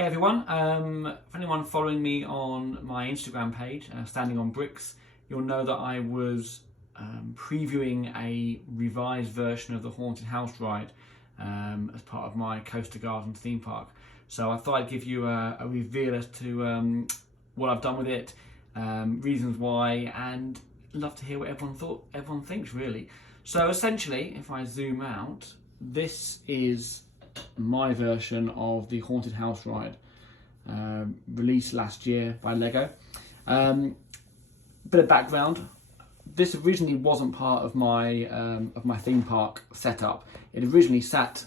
Hey everyone, for anyone following me on my Instagram page, Standing on Bricks, you'll know that I was previewing a revised version of the Haunted House ride as part of my Coaster Gardens theme park. So I thought I'd give you a reveal as to what I've done with it, reasons why, and love to hear what everyone thinks really. So essentially, if I zoom out, this is my version of the Haunted House ride, released last year by Lego. Bit of background: this originally wasn't part of my theme park setup. It originally sat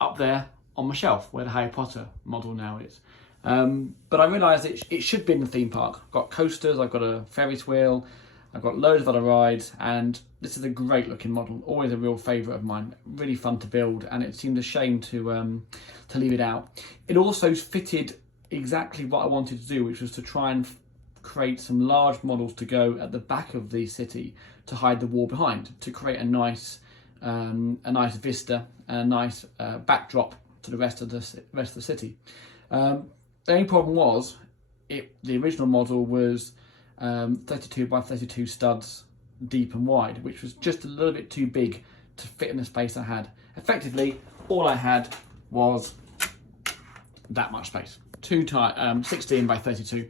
up there on my shelf where the Harry Potter model now is. But I realised it should be in the theme park. I've got coasters, I've got a Ferris wheel, I've got loads of other rides, and this is a great looking model, always a real favourite of mine, really fun to build, and it seemed a shame to leave it out. It also fitted exactly what I wanted to do, which was to try and create some large models to go at the back of the city to hide the wall behind, to create a nice vista, a nice backdrop to the rest of the city. The only problem was, the original model was 32 by 32 studs deep and wide, which was just a little bit too big to fit in the space I had. Effectively, all I had was that much space, 16 by 32.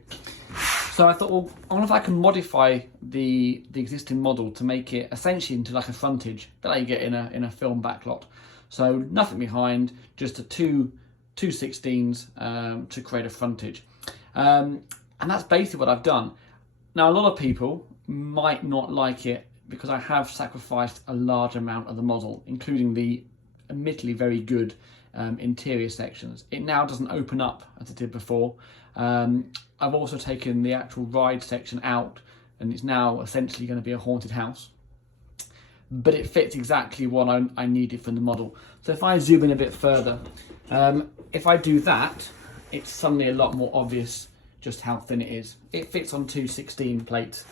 So I thought, well, I wonder if I can modify the existing model to make it essentially into like a frontage that you get in a film backlot. So nothing behind, just two 16s to create a frontage. And that's basically what I've done. Now, a lot of people might not like it because I have sacrificed a large amount of the model, including the admittedly very good interior sections. It now doesn't open up as it did before. I've also taken the actual ride section out, and it's now essentially going to be a haunted house. But it fits exactly what I needed from the model. So if I zoom in a bit further, if I do that, it's suddenly a lot more obvious just how thin it is. It fits on two 16 plates,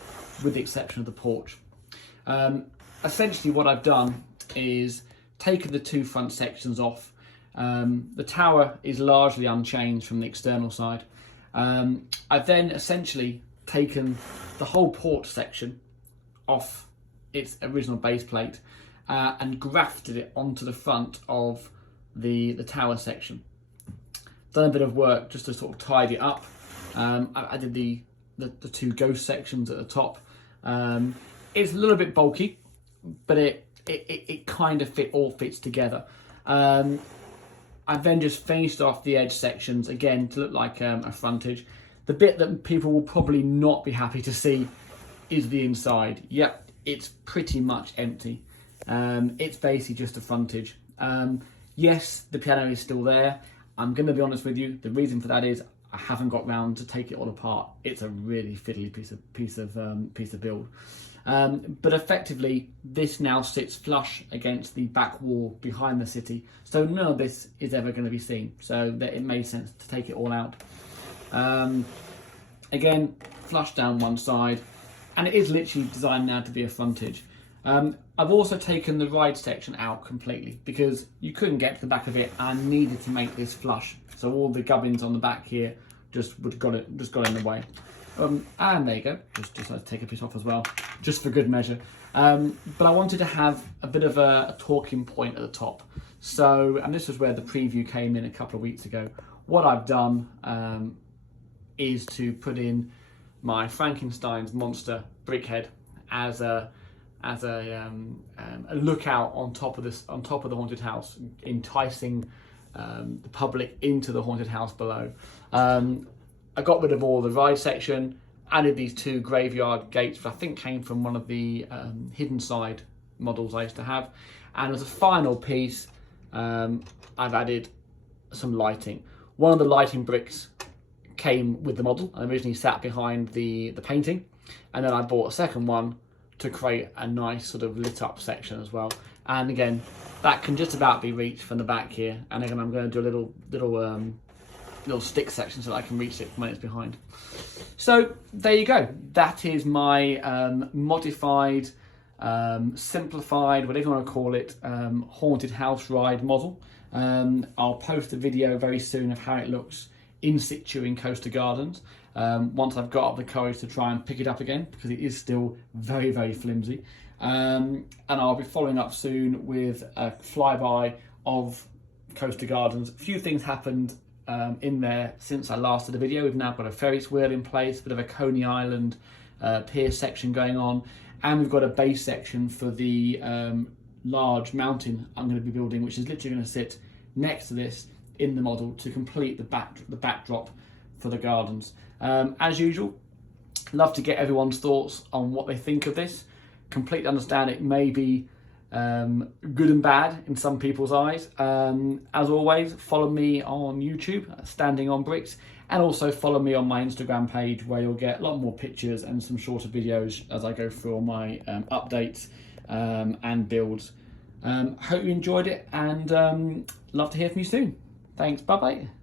with the exception of the porch. Essentially what I've done is taken the two front sections off. The tower is largely unchanged from the external side. I've then essentially taken the whole porch section off its original base plate and grafted it onto the front of the tower section. Done a bit of work just to sort of tidy it up. I did the two ghost sections at the top. It's a little bit bulky, but it kind of all fits together. I've then just finished off the edge sections again to look like a frontage. The bit that people will probably not be happy to see is the inside. Yep, it's pretty much empty. It's basically just a frontage. Yes, the piano is still there. I'm going to be honest with you. The reason for that is I haven't got round to take it all apart. It's a really fiddly piece of build. But effectively, this now sits flush against the back wall behind the city, so none of this is ever going to be seen. So that it made sense to take it all out. Again, flush down one side, and it is literally designed now to be a frontage. I've also taken the ride section out completely because you couldn't get to the back of it. I needed to make this flush, so all the gubbins on the back here just got in the way. And there you go, just decided to take a bit off as well, just for good measure. But I wanted to have a bit of a talking point at the top. So, and this was where the preview came in a couple of weeks ago. What I've done is to put in my Frankenstein's monster Brickhead as a lookout on top of the haunted house, enticing the public into the haunted house below. I got rid of all the ride section, added these two graveyard gates, which I think came from one of the hidden side models I used to have. And as a final piece, I've added some lighting. One of the lighting bricks came with the model and originally sat behind the painting. And then I bought a second one to create a nice sort of lit up section as well. And again, that can just about be reached from the back here. And again, I'm going to do a little stick section so that I can reach it when it's behind. So there you go. That is my modified, simplified, whatever you want to call it, haunted house ride model. I'll post a video very soon of how it looks in situ in Coaster Gardens, once I've got up the courage to try and pick it up again, because it is still very, very flimsy. And I'll be following up soon with a flyby of Coaster Gardens. A few things happened in there since I last did a video. We've now got a Ferris wheel in place, a bit of a Coney Island pier section going on, and we've got a base section for the large mountain I'm going to be building, which is literally going to sit next to this in the model to complete the backdrop for the gardens. As usual, love to get everyone's thoughts on what they think of this. Completely understand it may be good and bad in some people's eyes. As always, follow me on YouTube, Standing on Bricks, and also follow me on my Instagram page, where you'll get a lot more pictures and some shorter videos as I go through all my updates and builds. Hope you enjoyed it, and love to hear from you soon. Thanks, bye bye.